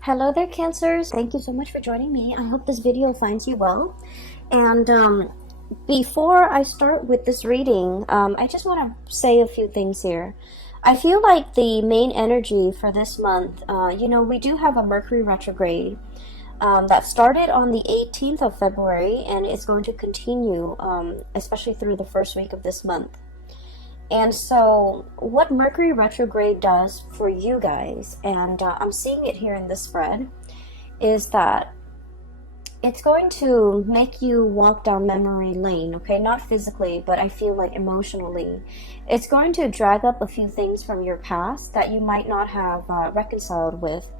Hello there, Cancers. Thank you so much for joining me. I hope this video finds you well. And before I start with this reading, I just want to say a few things here. I feel like the main energy for this month, we do have a Mercury retrograde that started on the 18th of February, and it's going to continue, especially through the first week of this month. And so, what Mercury retrograde does for you guys, and I'm seeing it here in this spread, is that it's going to make you walk down memory lane, okay? Not physically, but I feel like emotionally. It's going to drag up a few things from your past that you might not have reconciled with.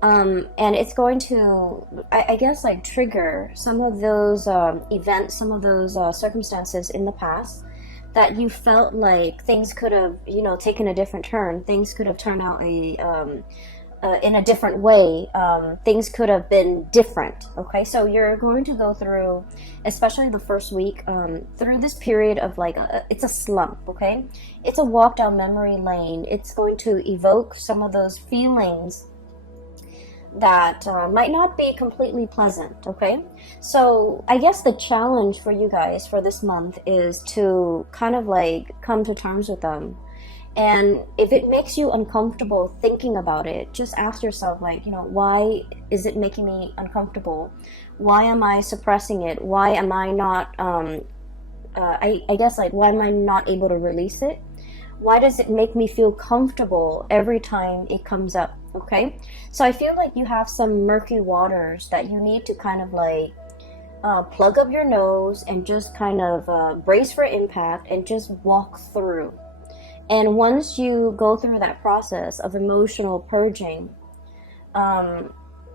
And it's going to, I guess, like trigger some of those events, some of those circumstances in the past that you felt like things could have, taken a different turn. Things could have turned out in a different way. Things could have been different. Okay, so you're going to go through, especially the first week, through this period of it's a slump. Okay, it's a walk down memory lane. It's going to evoke some of those feelings that might not be completely pleasant. Okay, so I guess the challenge for you guys for this month is to kind of come to terms with them. And if it makes you uncomfortable thinking about it, just ask yourself, why is it making me uncomfortable? Why am I suppressing it? Why am I not I guess, why am I not able to release it? Why does it make me feel comfortable every time it comes up? Okay, so I feel like you have some murky waters that you need to kind of plug up your nose and just kind of brace for impact and just walk through. And once you go through that process of emotional purging,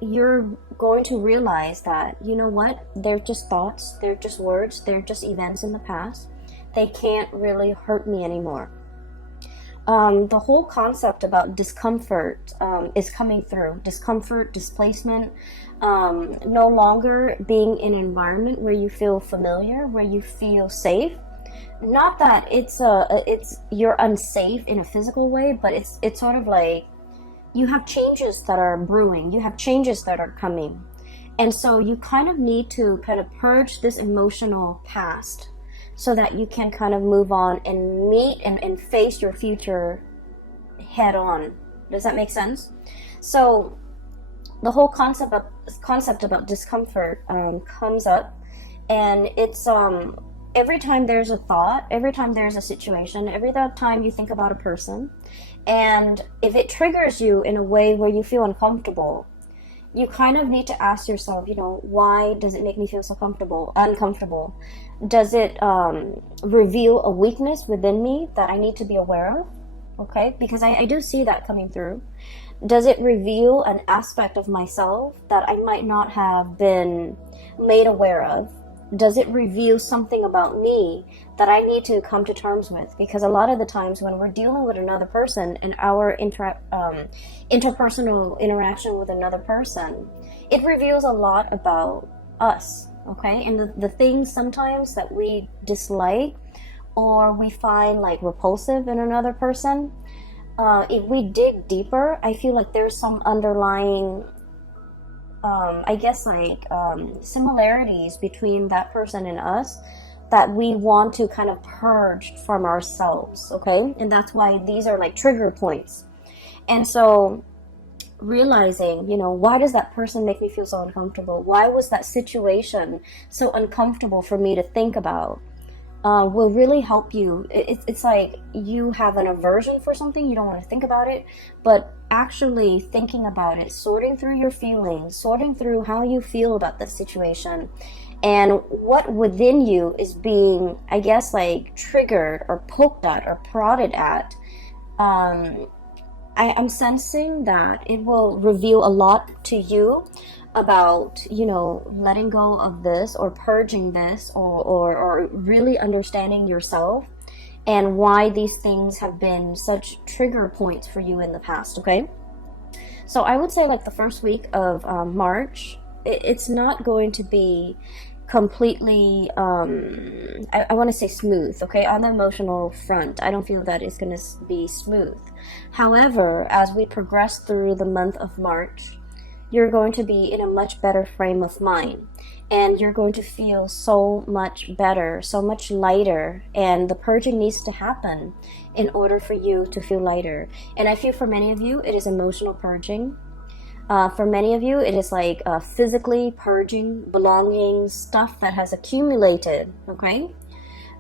you're going to realize that, you know what, they're just thoughts, they're just words, they're just events in the past. They can't really hurt me anymore. The whole concept about discomfort is coming through. Discomfort, displacement, no longer being in an environment where you feel familiar, where you feel safe. Not that it's you're unsafe in a physical way, but it's sort of like you have changes that are brewing, you have changes that are coming. And so you kind of need to kind of purge this emotional past so that you can kind of move on and meet and face your future head on. Does that make sense? So the whole concept about discomfort comes up, and it's every time there's a thought, every time there's a situation, every time you think about a person, and if it triggers you in a way where you feel uncomfortable, you kind of need to ask yourself, why does it make me feel so uncomfortable? Does it reveal a weakness within me that I need to be aware of? Okay, because I do see that coming through. Does it reveal an aspect of myself that I might not have been made aware of? Does it reveal something about me that I need to come to terms with? Because a lot of the times when we're dealing with another person and our interpersonal interaction with another person, it reveals a lot about us, okay? And the things sometimes that we dislike or we find repulsive in another person, if we dig deeper, I feel like there's some underlying similarities between that person and us that we want to kind of purge from ourselves, okay? And that's why these are trigger points. And so realizing, why does that person make me feel so uncomfortable? Why was that situation so uncomfortable for me to think about? Will really help you. It's like you have an aversion for something, you don't want to think about it, but actually thinking about it, sorting through your feelings, sorting through how you feel about the situation, and what within you is being, I guess, triggered or poked at or prodded at. I'm sensing that it will reveal a lot to you about, letting go of this or purging this or really understanding yourself and why these things have been such trigger points for you in the past, okay? So I would say the first week of March, it's not going to be completely, I want to say smooth, okay? On the emotional front, I don't feel that it's going to be smooth. However, as we progress through the month of March, you're going to be in a much better frame of mind, and you're going to feel so much better, so much lighter, and the purging needs to happen in order for you to feel lighter. And I feel for many of you it is emotional purging. For many of you it is like physically purging belongings, stuff that has accumulated, okay?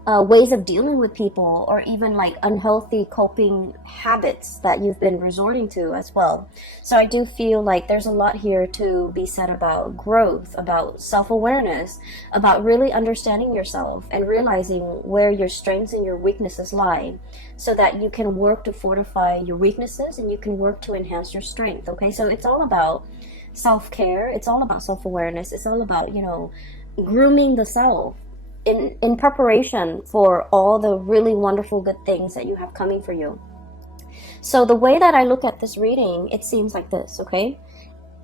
Ways of dealing with people, or even like unhealthy coping habits that you've been resorting to as well. So I do feel like there's a lot here to be said about growth, about self-awareness, about really understanding yourself and realizing where your strengths and your weaknesses lie, so that you can work to fortify your weaknesses and you can work to enhance your strength. Okay, so it's all about self-care, it's all about self-awareness, it's all about, you know, grooming the self in preparation for all the really wonderful good things that you have coming for you. So the way that I look at this reading, it seems like this, okay?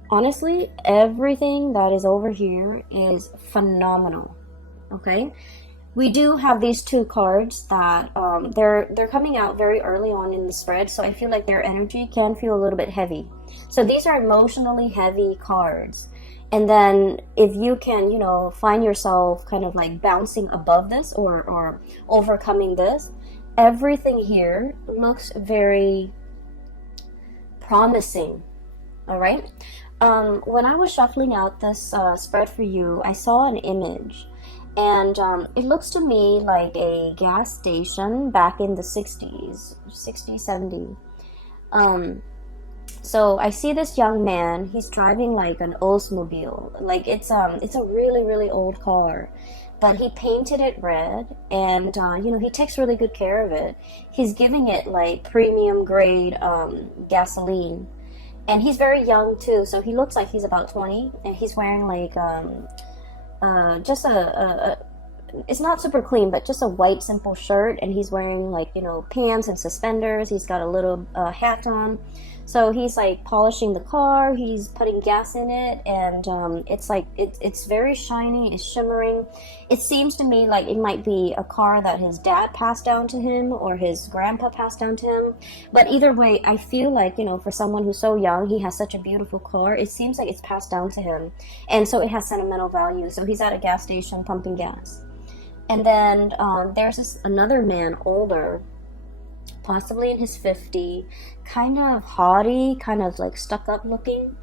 Honestly, everything that is over here is phenomenal, okay? We do have these two cards that they're coming out very early on in the spread, so I feel like their energy can feel a little bit heavy. So these are emotionally heavy cards. And then if you can, you know, find yourself kind of like bouncing above this or overcoming this, everything here looks very promising. All right. When I was shuffling out this spread for you, I saw an image, and it looks to me like a gas station back in the 60s, 70. So I see this young man, he's driving like an Oldsmobile, like it's a really, really old car, but he painted it red, and you know, he takes really good care of it. He's giving it like premium grade gasoline, and he's very young too, so he looks like he's about 20, and he's wearing like just it's not super clean, but just a white simple shirt, and he's wearing like, you know, pants and suspenders. He's got a little hat on. So he's like polishing the car, he's putting gas in it, and it's like it's very shiny, it's shimmering. It seems to me like it might be a car that his dad passed down to him or his grandpa passed down to him. But either way, I feel like, you know, for someone who's so young, he has such a beautiful car. It seems like it's passed down to him, and so it has sentimental value. So he's at a gas station pumping gas. And then there's another man, older, possibly in his 50s, kind of haughty, kind of like stuck up looking.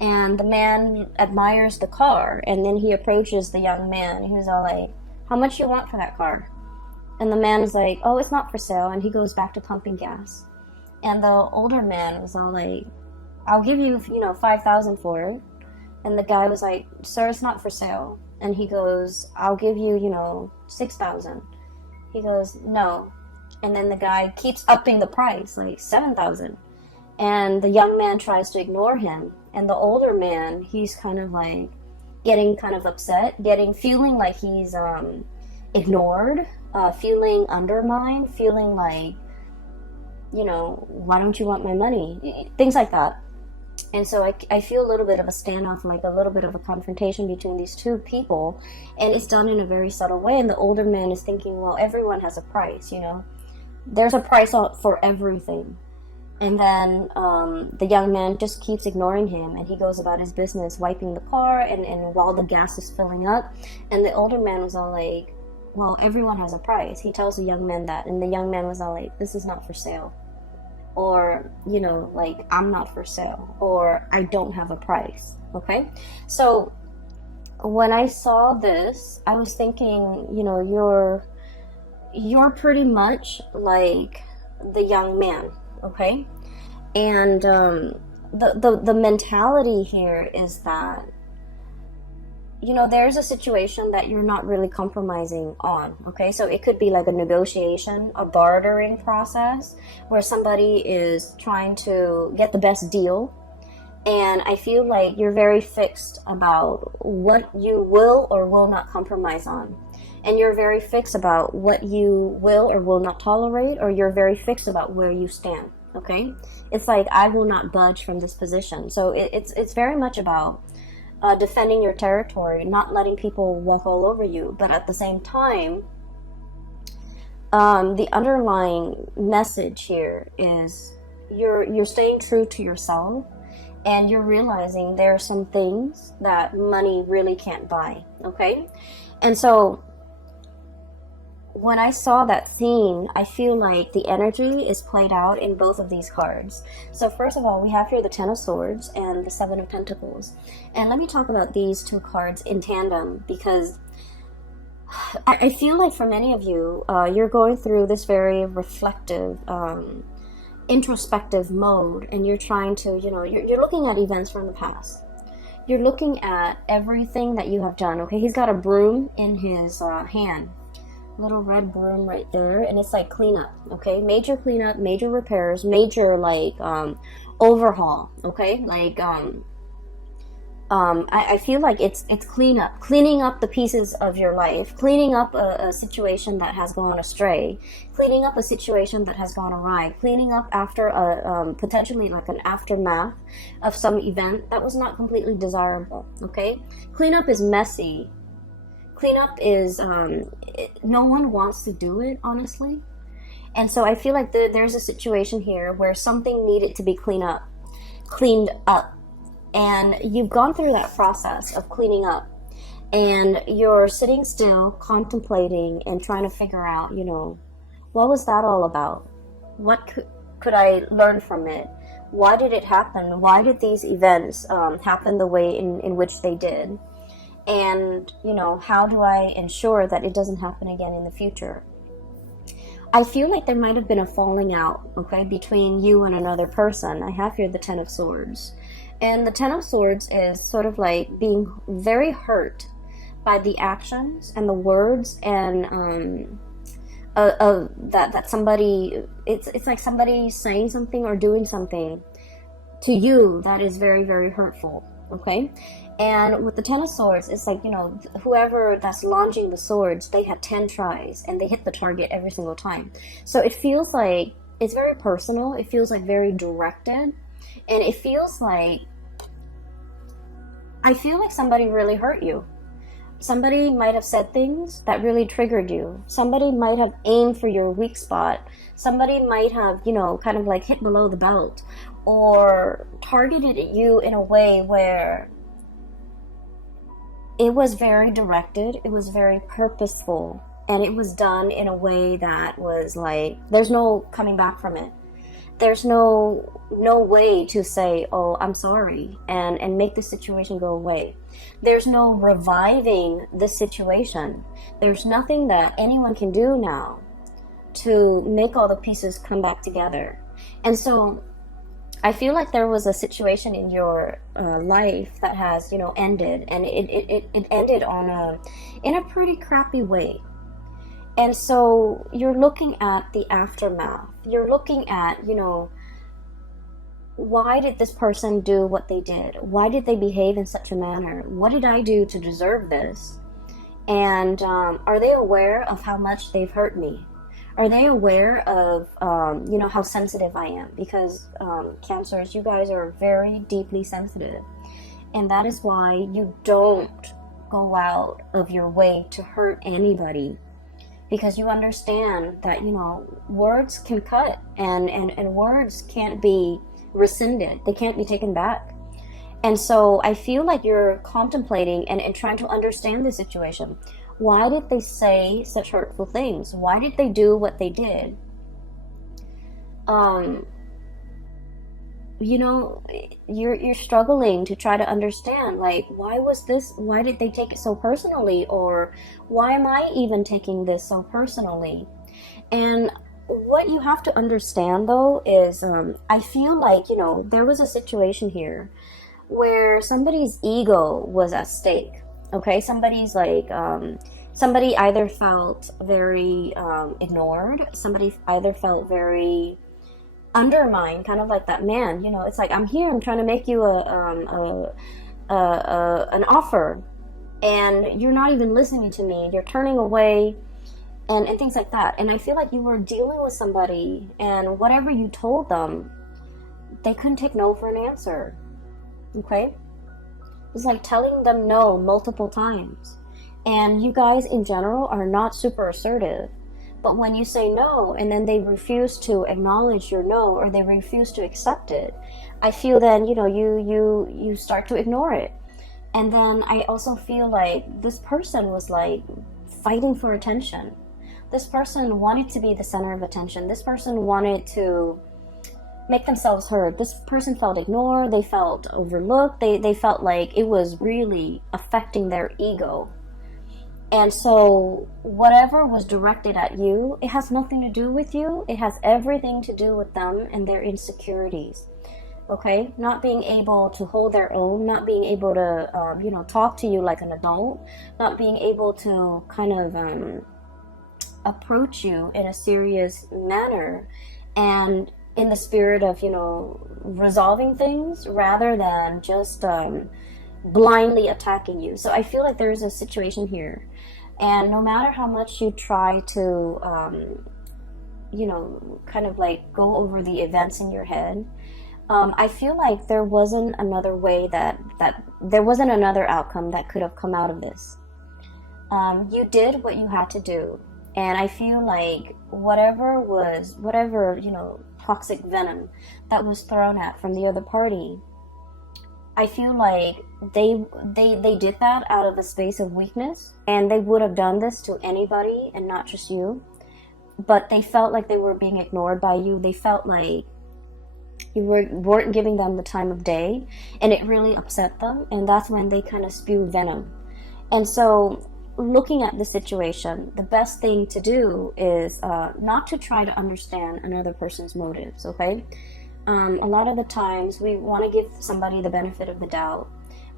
And the man admires the car, and then he approaches the young man. He's all like, "How much you want for that car?" And the man is like, "Oh, it's not for sale." And he goes back to pumping gas. And the older man was all like, "I'll give you, you know, 5,000 for it." And the guy was like, "Sir, it's not for sale." And he goes, "I'll give you, you know, 6,000. He goes, "No." And then the guy keeps upping the price, like 7,000. And the young man tries to ignore him. And the older man, he's kind of like getting kind of upset, feeling like he's ignored, feeling undermined, feeling like, you know, "Why don't you want my money?" Things like that. And so I feel a little bit of a standoff, like a little bit of a confrontation between these two people. And it's done in a very subtle way. And the older man is thinking, well, everyone has a price, you know. There's a price for everything. And then the young man just keeps ignoring him, and he goes about his business, wiping the car, and while the gas is filling up. And the older man was all like, well, everyone has a price. He tells the young man that, and the young man was all like, "This is not for sale." Or, you know, like, "I'm not for sale," or "I don't have a price." Okay? So when I saw this, I was thinking, you know, you're pretty much like the young man, okay? And the mentality here is that, you know, there's a situation that you're not really compromising on, okay? So it could be like a negotiation, a bartering process where somebody is trying to get the best deal. And I feel like you're very fixed about what you will or will not compromise on. And you're very fixed about what you will or will not tolerate, or you're very fixed about where you stand, okay? It's like, I will not budge from this position. So it's very much about defending your territory, not letting people walk all over you. But at the same time, the underlying message here is you're staying true to yourself, and you're realizing there are some things that money really can't buy, okay? And so when I saw that theme, I feel like the energy is played out in both of these cards. So first of all, we have here the Ten of Swords and the Seven of Pentacles. And let me talk about these two cards in tandem, because I feel like for many of you, you're going through this very reflective, introspective mode, and you're trying to, you're looking at events from the past. You're looking at everything that you have done, okay? He's got a broom in his hand. Little red broom right there, and it's like cleanup, okay? Major cleanup, major repairs, major like overhaul, okay? Like I feel like it's cleanup, cleaning up the pieces of your life, cleaning up a situation that has gone astray, cleaning up a situation that has gone awry, cleaning up after a potentially like an aftermath of some event that was not completely desirable, okay? Cleanup is messy. Cleanup is, no one wants to do it, honestly. And so I feel like there's a situation here where something needed to be cleaned up. And you've gone through that process of cleaning up. And you're sitting still, contemplating, and trying to figure out, what was that all about? What could I learn from it? Why did it happen? Why did these events happen the way in which they did? And, how do I ensure that it doesn't happen again in the future? I feel like there might have been a falling out, okay, between you and another person. I have here the Ten of Swords. And the Ten of Swords is sort of like being very hurt by the actions and the words and that somebody, it's like somebody saying something or doing something to you that is very, very hurtful, okay? And with the Ten of Swords, it's like, whoever that's launching the swords, they had 10 tries and they hit the target every single time. So it feels like it's very personal. It feels like very directed. And it feels like, I feel like somebody really hurt you. Somebody might have said things that really triggered you. Somebody might have aimed for your weak spot. Somebody might have, kind of like hit below the belt or targeted at you in a way where it was very directed, it was very purposeful, and it was done in a way that was like, there's no coming back from it. There's no way to say, oh, I'm sorry, and make the situation go away. There's no reviving the situation. There's nothing that anyone can do now to make all the pieces come back together. And so I feel like there was a situation in your life that has, ended, and it ended in a pretty crappy way. And so you're looking at the aftermath. You're looking at, why did this person do what they did? Why did they behave in such a manner? What did I do to deserve this? And are they aware of how much they've hurt me? Are they aware of, how sensitive I am? Because Cancers, you guys are very deeply sensitive. And that is why you don't go out of your way to hurt anybody. Because you understand that, words can cut and words can't be rescinded. They can't be taken back. And so I feel like you're contemplating and trying to understand the situation. Why did they say such hurtful things? Why did they do what they did? You're struggling to try to understand, like, why did they take it so personally? Or why am I even taking this so personally? And what you have to understand, though, is I feel like, there was a situation here where somebody's ego was at stake. Okay, somebody's like, somebody either felt very ignored, somebody either felt very undermined, kind of like that man, it's like, I'm here, I'm trying to make you an offer, and you're not even listening to me, you're turning away, and things like that. And I feel like you were dealing with somebody, and whatever you told them, they couldn't take no for an answer, okay? It's like telling them no multiple times. And you guys in general are not super assertive. But when you say no and then they refuse to acknowledge your no, or they refuse to accept it, I feel then, you start to ignore it. And then I also feel like this person was like fighting for attention. This person wanted to be the center of attention. This person wanted to make themselves heard. This person felt ignored. They felt overlooked. They felt like it was really affecting their ego. And so whatever was directed at you, it has nothing to do with you. It has everything to do with them and their insecurities. Okay, not being able to hold their own, not being able to, talk to you like an adult, not being able to kind of approach you in a serious manner and in the spirit of, resolving things rather than just blindly attacking you. So I feel like there's a situation here. And no matter how much you try to, kind of like go over the events in your head, I feel like there wasn't another way that there wasn't another outcome that could have come out of this. You did what you had to do. And I feel like whatever, toxic venom that was thrown at from the other party, I feel like they did that out of a space of weakness, and they would have done this to anybody and not just you. But they felt like they were being ignored by you. They felt like you weren't giving them the time of day, and it really upset them, and that's when they kind of spew venom. And so looking at the situation, the best thing to do is not to try to understand another person's motives, okay? A lot of the times we want to give somebody the benefit of the doubt.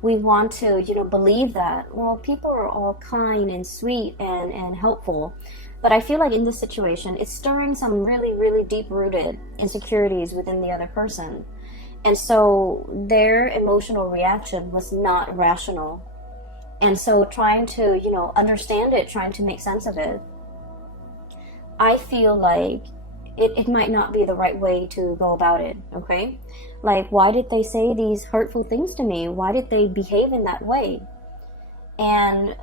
We want to, believe that, well, people are all kind and sweet and helpful. But I feel like in this situation, it's stirring some really, really deep-rooted insecurities within the other person. And so their emotional reaction was not rational. And so trying to, understand it, trying to make sense of it, I feel like it might not be the right way to go about it, okay? Like, why did they say these hurtful things to me? Why did they behave in that way? And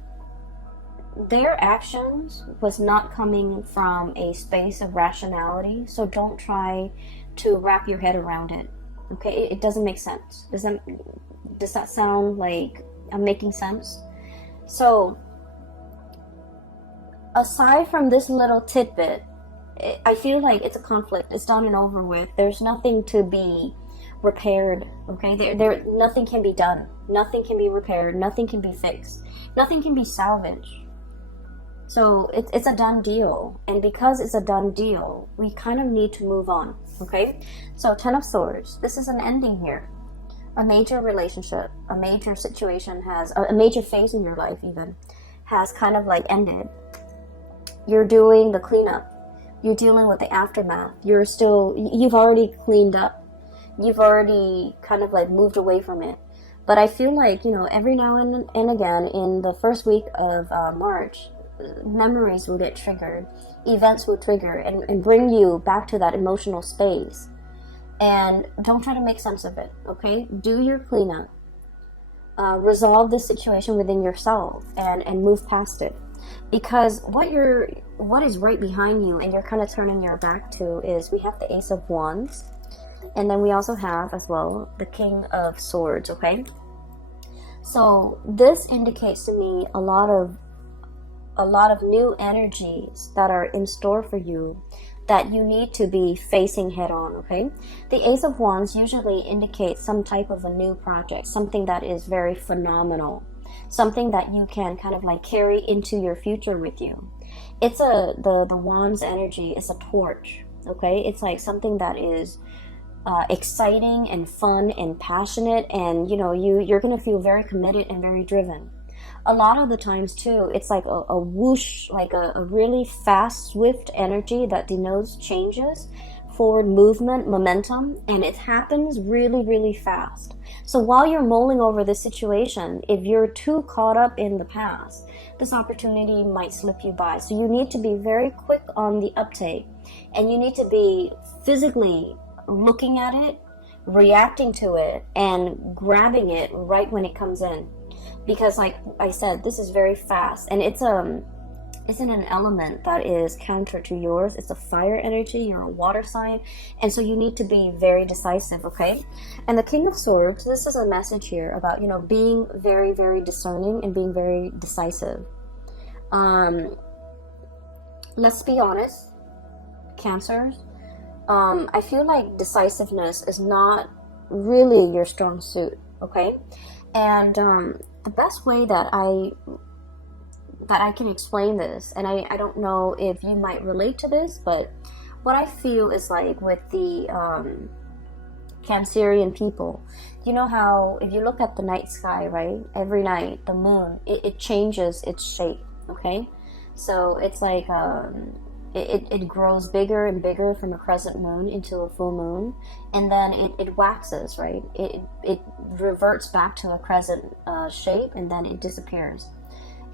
their actions was not coming from a space of rationality, so don't try to wrap your head around it, okay? It doesn't make sense. Does that sound like I'm making sense? So, aside from this little tidbit, I feel like it's a conflict. It's done and over with. There's nothing to be repaired, okay? There nothing can be done. Nothing can be repaired. Nothing can be fixed. Nothing can be salvaged. So it's a done deal. And because it's a done deal, we kind of need to move on, okay? So 10 of Swords. This is an ending here. A major relationship, a major situation a major phase in your life even, has kind of like ended. You're doing the cleanup. You're dealing with the aftermath. You've already cleaned up. You've already kind of like moved away from it. But I feel like, every now and again in the first week of March, memories will get triggered. Events will trigger and bring you back to that emotional space. And don't try to make sense of it, okay? Do your cleanup. Resolve this situation within yourself and move past it. Because what is right behind you and you're kind of turning your back to is we have the Ace of Wands. And then we also have as well the King of Swords, okay? So this indicates to me a lot of new energies that are in store for you that you need to be facing head on, okay? The Ace of Wands usually indicates some type of a new project, something that is very phenomenal, something that you can kind of like carry into your future with you. It's the Wands energy is a torch, okay? It's like something that is exciting and fun and passionate, and you're gonna feel very committed and very driven. A lot of the times too, it's like a whoosh, like a really fast, swift energy that denotes changes, forward movement, momentum, and it happens really, really fast. So while you're mulling over this situation, if you're too caught up in the past, this opportunity might slip you by. So you need to be very quick on the uptake, and you need to be physically looking at it, reacting to it, and grabbing it right when it comes in. Because like I said, this is very fast, and it's is in an element that is counter to yours. It's a fire energy. You're a water sign, and so you need to be very decisive, okay? And the King of Swords, this is a message here about, you know, being very, very discerning and being very decisive. Let's be honest, Cancers, I feel like decisiveness is not really your strong suit, okay? And the best way that I can explain this, and I don't know if you might relate to this, but what I feel is like with the Cancerian people, you know how if you look at the night sky, right, every night the moon, it changes its shape, okay? So it's like it grows bigger and bigger from a crescent moon into a full moon, and then it waxes, right? It reverts back to a crescent shape, and then it disappears.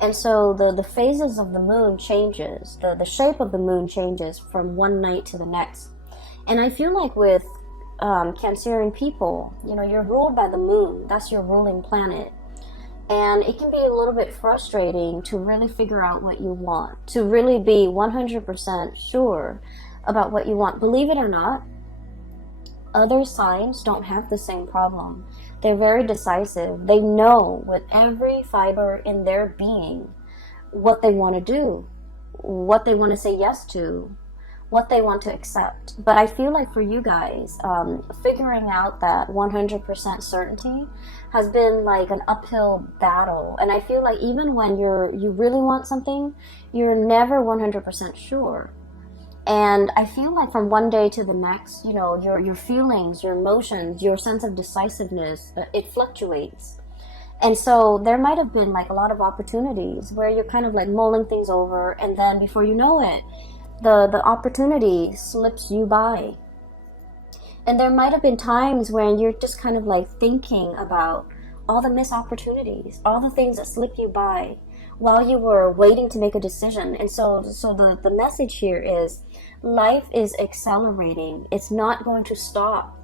And so the phases of the moon changes, the shape of the moon changes from one night to the next. And I feel like with Cancerian people, you know, you're ruled by the moon. That's your ruling planet. And it can be a little bit frustrating to really figure out what you want, to really be 100% sure about what you want. Believe it or not, other signs don't have the same problem. They're very decisive. They know with every fiber in their being what they want to do, what they want to say yes to, what they want to accept. But I feel like for you guys, figuring out that 100% certainty has been like an uphill battle. And I feel like even when you really want something, you're never 100% sure. And I feel like from one day to the next, you know, your feelings, your emotions, your sense of decisiveness, it fluctuates. And so there might have been like a lot of opportunities where you're kind of like mulling things over, and then before you know it, the opportunity slips you by. And there might have been times when you're just kind of like thinking about all the missed opportunities, all the things that slipped you by while you were waiting to make a decision. And so the message here is life is accelerating. It's not going to stop.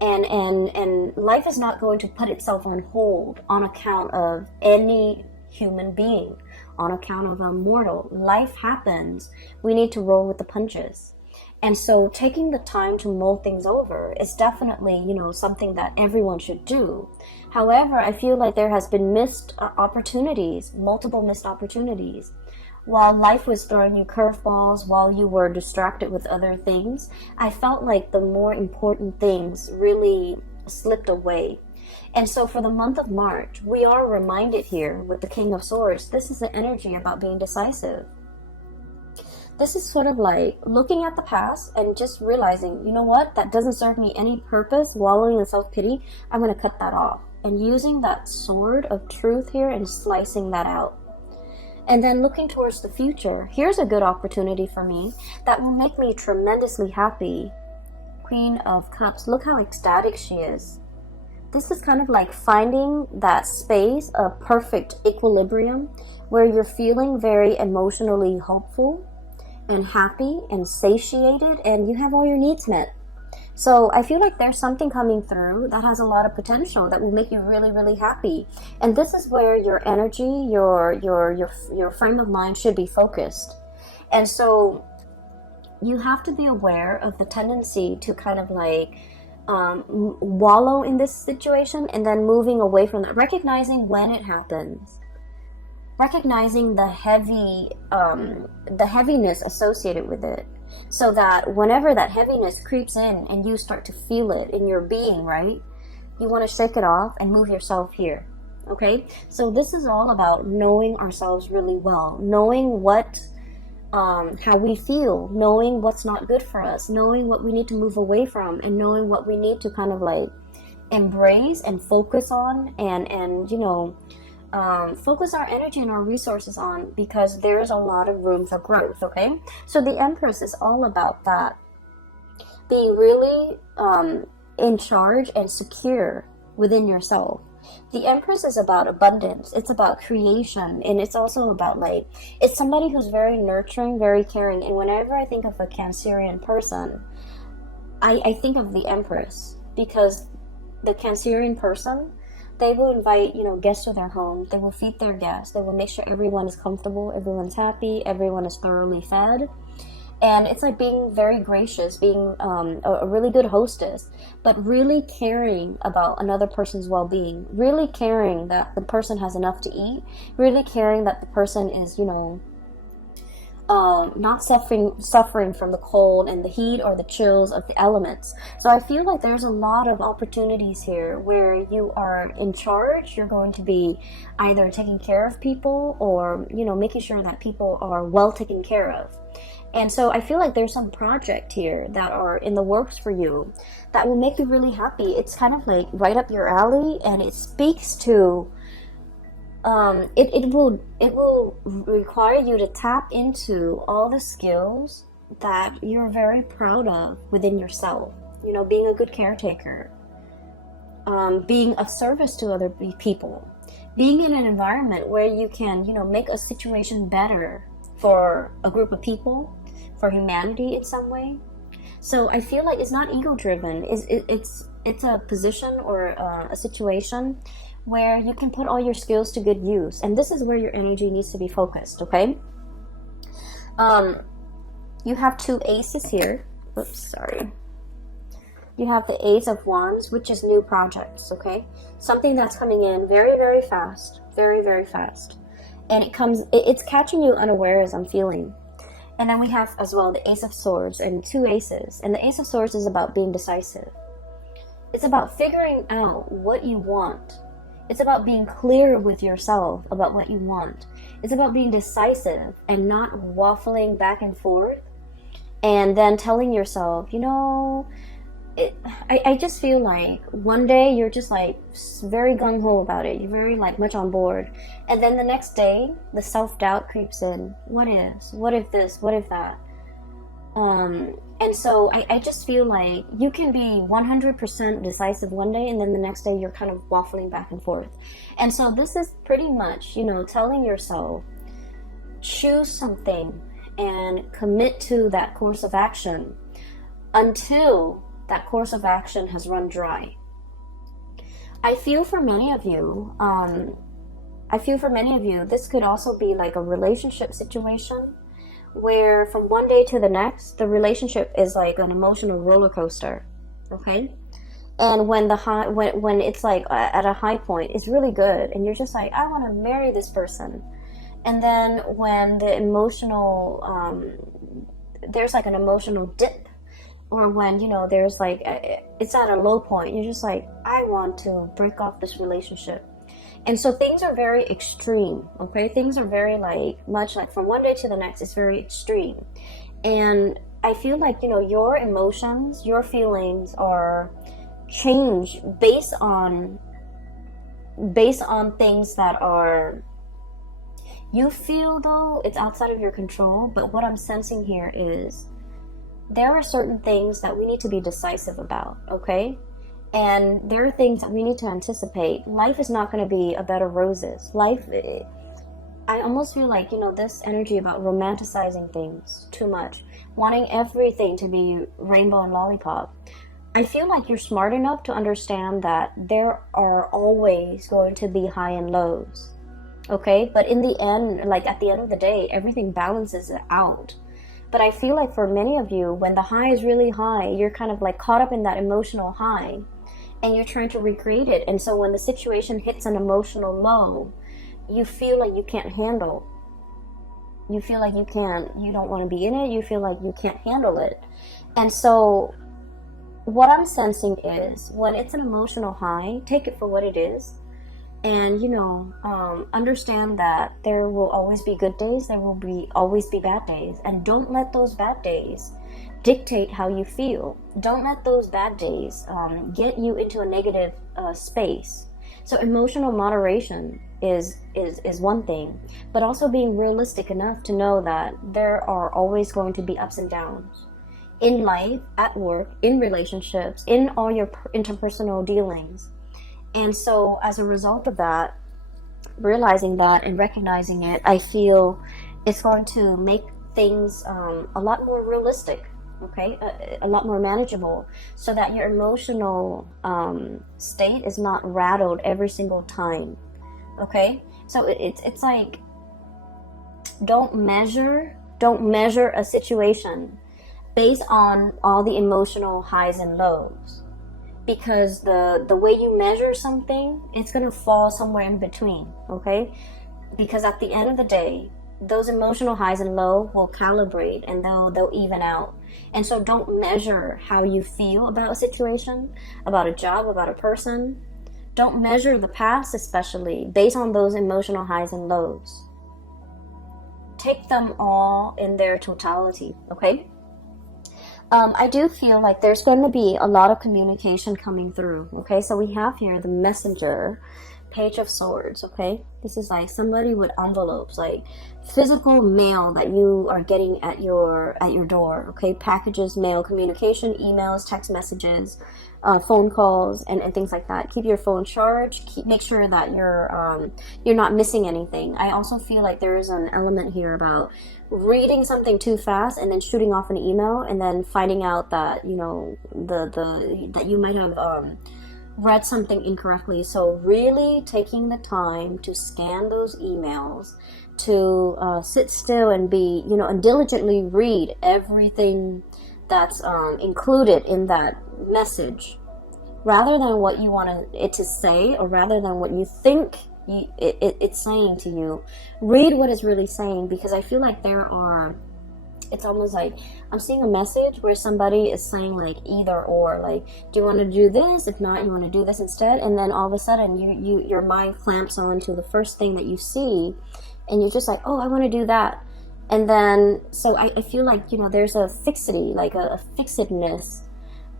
And life is not going to put itself on hold on account of any human being, on account of a mortal. Life happens. We need to roll with the punches. And so taking the time to mull things over is definitely, you know, something that everyone should do. However, I feel like there has been missed opportunities, multiple missed opportunities. While life was throwing you curveballs, while you were distracted with other things, I felt like the more important things really slipped away. And so for the month of March, we are reminded here with the King of Swords, this is the energy about being decisive. This is sort of like looking at the past and just realizing, you know what, that doesn't serve me any purpose, wallowing in self-pity, I'm going to cut that off. And using that sword of truth here and slicing that out. And then looking towards the future, here's a good opportunity for me that will make me tremendously happy. Queen of Cups, look how ecstatic she is. This is kind of like finding that space of perfect equilibrium where you're feeling very emotionally hopeful and happy and satiated, and you have all your needs met. So I feel like there's something coming through that has a lot of potential that will make you really, really happy. And this is where your energy, your frame of mind should be focused. And so you have to be aware of the tendency to kind of like wallow in this situation and then moving away from that, recognizing when it happens. Recognizing the heaviness associated with it, so that whenever that heaviness creeps in and you start to feel it in your being, right, you want to shake it off and move yourself here. Okay, so this is all about knowing ourselves really well, knowing what how we feel, knowing what's not good for us, knowing what we need to move away from, and knowing what we need to kind of like embrace and focus on, and you know, focus our energy and our resources on, because there's a lot of room for growth. Okay, so the Empress is all about that, being really in charge and secure within yourself. The Empress is about abundance, it's about creation, and it's also about like, it's somebody who's very nurturing, very caring. And whenever I think of a Cancerian person, I think of the Empress, because the Cancerian person, they will invite, you know, guests to their home. They will feed their guests. They will make sure everyone is comfortable, everyone's happy, everyone is thoroughly fed. And it's like being very gracious, being a really good hostess, but really caring about another person's well-being, really caring that the person has enough to eat, really caring that the person is, you know, not suffering from the cold and the heat or the chills of the elements. So I feel like there's a lot of opportunities here where you are in charge. You're going to be either taking care of people or, you know, making sure that people are well taken care of. And so I feel like there's some project here that are in the works for you that will make you really happy. It's kind of like right up your alley, and it speaks to it will require you to tap into all the skills that you're very proud of within yourself. You know, being a good caretaker, being of service to other people, being in an environment where you can, you know, make a situation better for a group of people, for humanity in some way. So I feel like it's not ego driven. It's a position or a situation where you can put all your skills to good use, and this is where your energy needs to be focused. Okay. You have two aces here. Oops, sorry. You have the Ace of Wands, which is new projects. Okay, something that's coming in very, very fast, very, very fast, and it's catching you unawares, I'm feeling. And then we have as well the Ace of Swords and two aces, and the Ace of Swords is about being decisive. It's about figuring out what you want. It's about being clear with yourself about what you want. It's about being decisive and not waffling back and forth and then telling yourself, you know, I just feel like one day you're just like very gung-ho about it. You're very like much on board. And then the next day, the self-doubt creeps in. What if this? What if that? And so I just feel like you can be 100% decisive one day, and then the next day you're kind of waffling back and forth. And so this is pretty much, you know, telling yourself, choose something and commit to that course of action until that course of action has run dry. I feel for many of you, this could also be like a relationship situation where from one day to the next, the relationship is like an emotional roller coaster, okay? And when when it's like at a high point, it's really good, and you're just like, I want to marry this person. And then when the emotional, there's like an emotional dip, or when, you know, there's like, it's at a low point, you're just like, I want to break off this relationship. And so things are very extreme, okay? Things are very like, much like from one day to the next, it's very extreme. And I feel like, you know, your emotions, your feelings are changed based on things that are, you feel though it's outside of your control. But what I'm sensing here is there are certain things that we need to be decisive about, okay? And there are things that we need to anticipate. Life is not going to be a bed of roses. I almost feel like, you know, this energy about romanticizing things too much, wanting everything to be rainbow and lollipop. I feel like you're smart enough to understand that there are always going to be high and lows, okay? But in the end, like at the end of the day, everything balances it out. But I feel like for many of you, when the high is really high, you're kind of like caught up in that emotional high, and you're trying to recreate it. And so when the situation hits an emotional low, you feel like you can't handle. You feel like you don't want to be in it. You feel like you can't handle it. And so what I'm sensing is when it's an emotional high, take it for what it is. And, you know, understand that there will always be good days. There will always be bad days. And don't let those bad days dictate how you feel. Don't let those bad days get you into a negative space. So emotional moderation is one thing, but also being realistic enough to know that there are always going to be ups and downs in life, at work, in relationships, in all your interpersonal dealings. And so as a result of that, realizing that and recognizing it, I feel it's going to make things a lot more realistic. okay? A lot more manageable, so that your emotional state is not rattled every single time, okay? So it's like, don't measure a situation based on all the emotional highs and lows, because the way you measure something, it's gonna fall somewhere in between, okay? Because at the end of the day, those emotional highs and lows will calibrate, and they'll even out. And so don't measure how you feel about a situation, about a job, about a person. Don't measure the past, especially based on those emotional highs and lows. Take them all in their totality, okay? I do feel like there's going to be a lot of communication coming through, okay? So we have here the Messenger, Page of Swords, okay? This is like somebody with envelopes, like physical mail that you are getting at your door, okay? Packages, mail, communication, emails, text messages, phone calls, and things like that. Keep your phone charged. Make sure that you're not missing anything. I also feel like there is an element here about reading something too fast and then shooting off an email and then finding out that, you know, that you might have read something incorrectly. So really taking the time to scan those emails, to sit still and be, you know, and diligently read everything that's included in that message, rather than what you want it to say, or rather than what you think it's saying to you. Read what it's really saying, because I feel like it's almost like I'm seeing a message where somebody is saying like either or, like, do you want to do this? If not, you want to do this instead. And then all of a sudden your mind clamps on to the first thing that you see, and you're just like, oh, I want to do that. And then, so I feel like, you know, there's a fixity, like a fixedness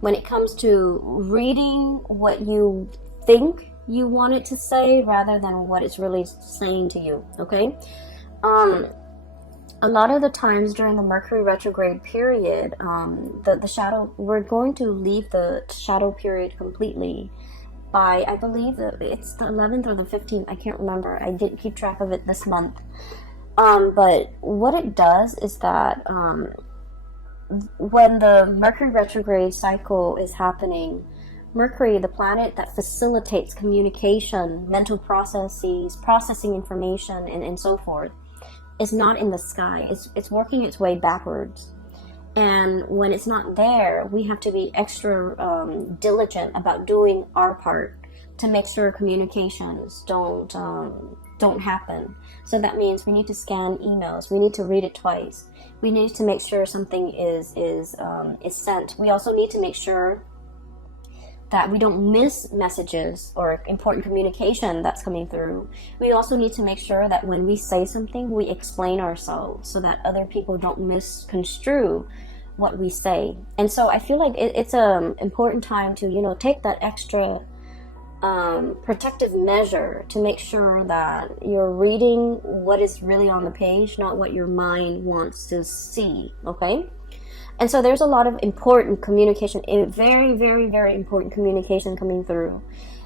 when it comes to reading what you think you want it to say, rather than what it's really saying to you, okay? A lot of the times during the Mercury retrograde period, the shadow, we're going to leave the shadow period completely by, I believe that it's the 11th or the 15th, I can't remember. I didn't keep track of it this month. But what it does is that when the Mercury retrograde cycle is happening, Mercury, the planet that facilitates communication, mental processes, processing information, and so forth, is not in the sky. It's working its way backwards. And when it's not there, we have to be extra diligent about doing our part to make sure communications don't happen. So that means we need to scan emails. We need to read it twice. We need to make sure something is sent. We also need to make sure that we don't miss messages or important communication that's coming through. We also need to make sure that when we say something, we explain ourselves so that other people don't misconstrue what we say. And so I feel like it's an important time to, you know, take that extra protective measure to make sure that you're reading what is really on the page, not what your mind wants to see, okay? And so there's a lot of important communication, very, very, very important communication coming through.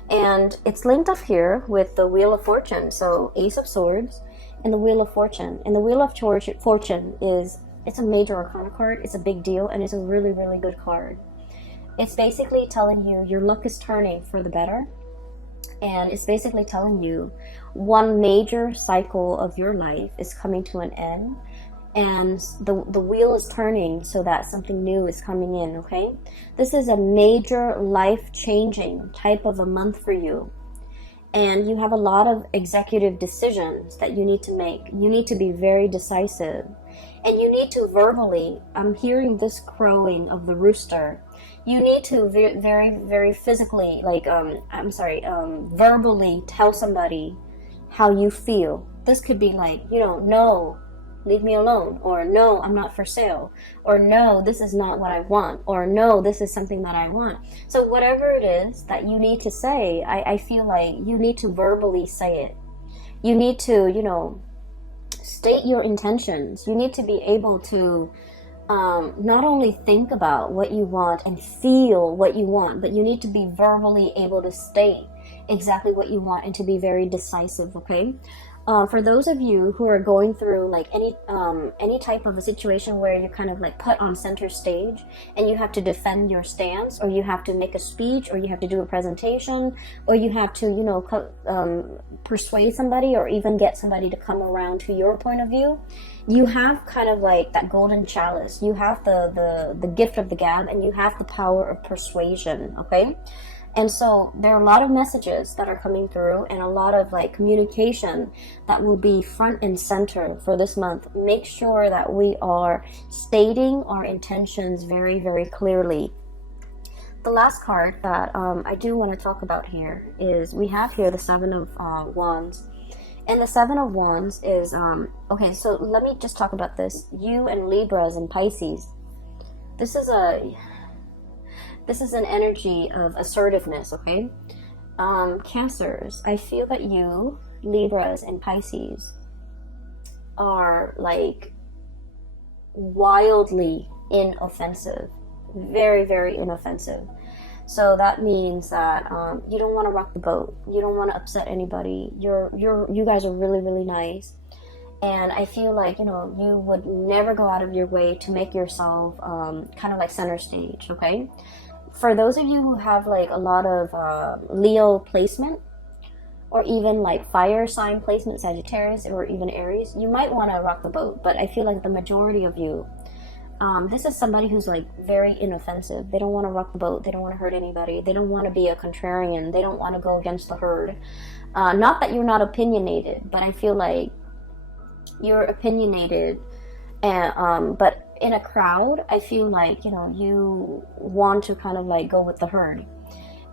And it's linked up here with the Wheel of Fortune. So Ace of Swords and the Wheel of Fortune. And the Wheel of Fortune it's a major arcana card. It's a big deal, and it's a really, really good card. It's basically telling you your luck is turning for the better. And it's basically telling you one major cycle of your life is coming to an end. And the wheel is turning so that something new is coming in, okay? This is a major life-changing type of a month for you. And you have a lot of executive decisions that you need to make. You need to be very decisive. And you need to verbally, I'm hearing this crowing of the rooster. You need to very, very physically, verbally tell somebody how you feel. This could be like, you know, no, leave me alone, or no, I'm not for sale, or no, this is not what I want, or no, this is something that I want. So whatever it is that you need to say, I feel like you need to verbally say it. You need to, you know, state your intentions. You need to be able to not only think about what you want and feel what you want, but you need to be verbally able to state exactly what you want and to be very decisive, okay? For those of you who are going through like any type of a situation where you're kind of like put on center stage and you have to defend your stance, or you have to make a speech, or you have to do a presentation, or you have to, you know, persuade somebody, or even get somebody to come around to your point of view, you have kind of like that golden chalice. You have the gift of the gab, and you have the power of persuasion, okay? And so there are a lot of messages that are coming through, and a lot of like communication that will be front and center for this month. Make sure that we are stating our intentions very, very clearly. The last card that I do want to talk about here is, we have here the Seven of Wands. And the Seven of Wands is, okay, so let me just talk about this. You and Libras and Pisces. This is an energy of assertiveness, okay? Cancers, I feel that you, Libras and Pisces, are like wildly inoffensive. Very, very inoffensive. So that means that you don't want to rock the boat. You don't want to upset anybody. You guys are really, really nice. And I feel like, you know, you would never go out of your way to make yourself kind of like center stage, okay? For those of you who have like a lot of Leo placement, or even like fire sign placement, Sagittarius, or even Aries, you might want to rock the boat. But I feel like the majority of you, this is somebody who's like very inoffensive. They don't want to rock the boat. They don't want to hurt anybody. They don't want to be a contrarian. They don't want to go against the herd. Not that you're not opinionated, but I feel like you're opinionated, and but in a crowd, I feel like, you know, you want to kind of like go with the herd.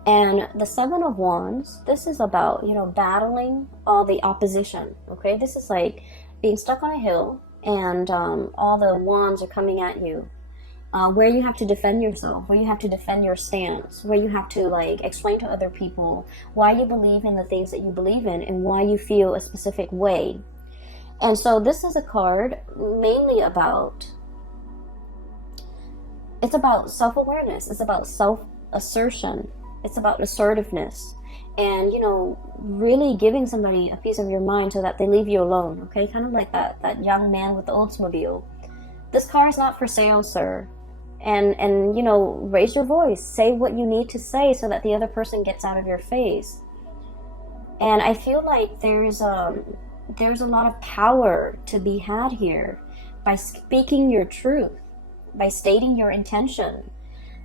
And the Seven of Wands, this is about, you know, battling all the opposition, okay? This is like being stuck on a hill, and all the wands are coming at you, where you have to defend yourself, where you have to defend your stance, where you have to like explain to other people why you believe in the things that you believe in, and why you feel a specific way. And so this is a card mainly about, it's about self-awareness. It's about self-assertion. It's about assertiveness. And, you know, really giving somebody a piece of your mind so that they leave you alone, okay? Kind of like that young man with the Oldsmobile. This car is not for sale, sir. And you know, raise your voice. Say what you need to say so that the other person gets out of your face. And I feel like there's a lot of power to be had here by speaking your truth, by stating your intention,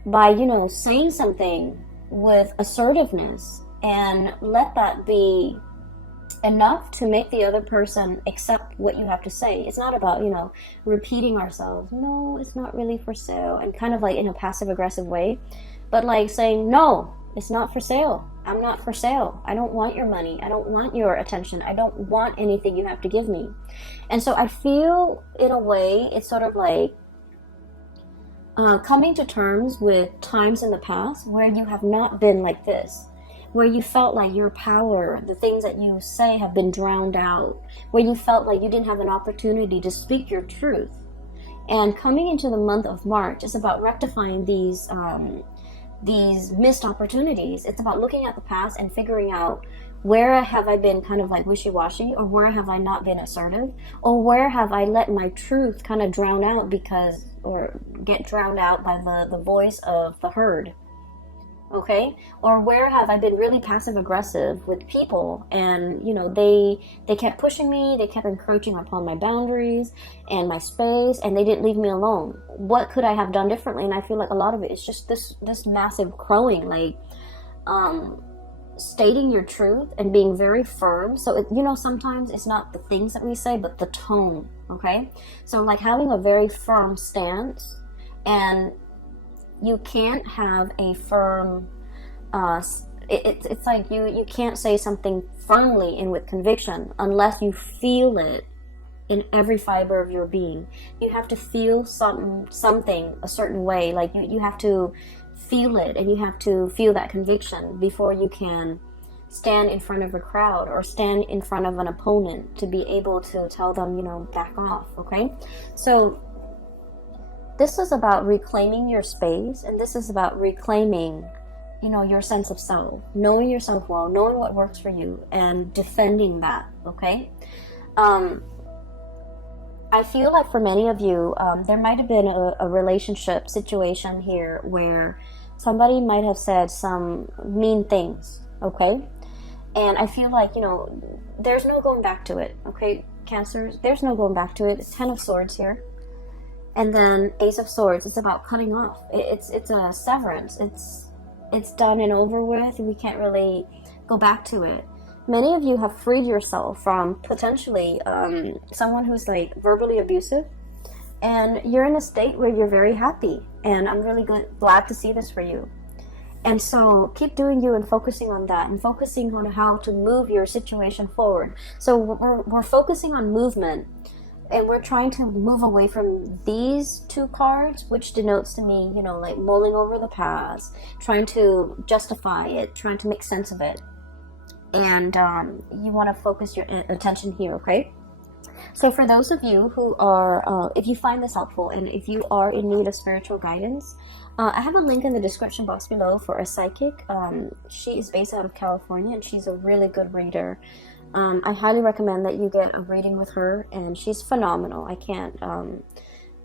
by, you know, saying something with assertiveness, and let that be enough to make the other person accept what you have to say. It's not about, you know, repeating ourselves. No, it's not really for sale, and kind of like in a passive aggressive way, but like saying, no, it's not for sale. I'm not for sale. I don't want your money. I don't want your attention. I don't want anything you have to give me. And so I feel, in a way, it's sort of like coming to terms with times in the past where you have not been like this, where you felt like your power, the things that you say, have been drowned out, where you felt like you didn't have an opportunity to speak your truth. And coming into the month of March is about rectifying these missed opportunities. It's about looking at the past and figuring out, where have I been kind of like wishy-washy, or where have I not been assertive, or where have I let my truth kind of drown out or get drowned out by the voice of the herd, okay? Or where have I been really passive aggressive with people, and, you know, they kept pushing me, they kept encroaching upon my boundaries and my space, and they didn't leave me alone. What could I have done differently? And I feel like a lot of it is just this massive crowing, like stating your truth and being very firm. So you know, sometimes it's not the things that we say, but the tone, okay? So like having a very firm stance, and you can't have a firm it's like you can't say something firmly and with conviction unless you feel it in every fiber of your being. You have to feel something a certain way, like you have to feel it, and you have to feel that conviction before you can stand in front of a crowd or stand in front of an opponent to be able to tell them, you know, back off, okay? So this is about reclaiming your space, and this is about reclaiming you know, your sense of self, knowing yourself well, knowing what works for you, and defending that, okay? I feel like for many of you, there might have been a relationship situation here where somebody might have said some mean things, okay? And I feel like, you know, there's no going back to it, okay, Cancers? There's no going back to it. It's 10 of Swords here. And then Ace of Swords, it's about cutting off. It's a severance. It's done and over with. We can't really go back to it. Many of you have freed yourself from potentially someone who's like verbally abusive, and you're in a state where you're very happy, and I'm really glad to see this for you. And so keep doing you and focusing on that, and focusing on how to move your situation forward. So we're focusing on movement, and we're trying to move away from these two cards, which denotes to me, you know, like mulling over the past, trying to justify it, trying to make sense of it. And you want to focus your attention here, okay? So for those of you who are, if you find this helpful, and if you are in need of spiritual guidance, I have a link in the description box below for a psychic. She is based out of California, and she's a really good reader. I highly recommend that you get a reading with her, and she's phenomenal. I can't,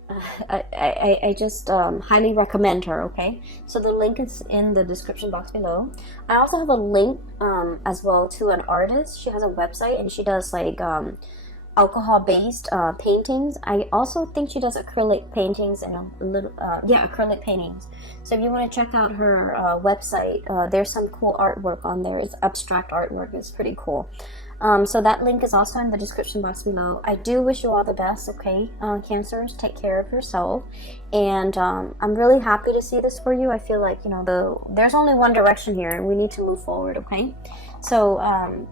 I just highly recommend her, okay? So the link is in the description box below. I also have a link as well to an artist. She has a website, and she does like alcohol-based paintings. I also think she does acrylic paintings and a little, acrylic paintings. So if you want to check out her website, there's some cool artwork on there. It's abstract artwork. It's pretty cool. So that link is also in the description box below. I do wish you all the best, okay? Cancers, take care of yourself. And I'm really happy to see this for you. I feel like, you know, there's only one direction here, and we need to move forward, okay? So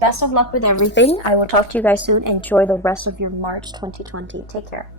best of luck with everything. I will talk to you guys soon. Enjoy the rest of your March 2020. Take care.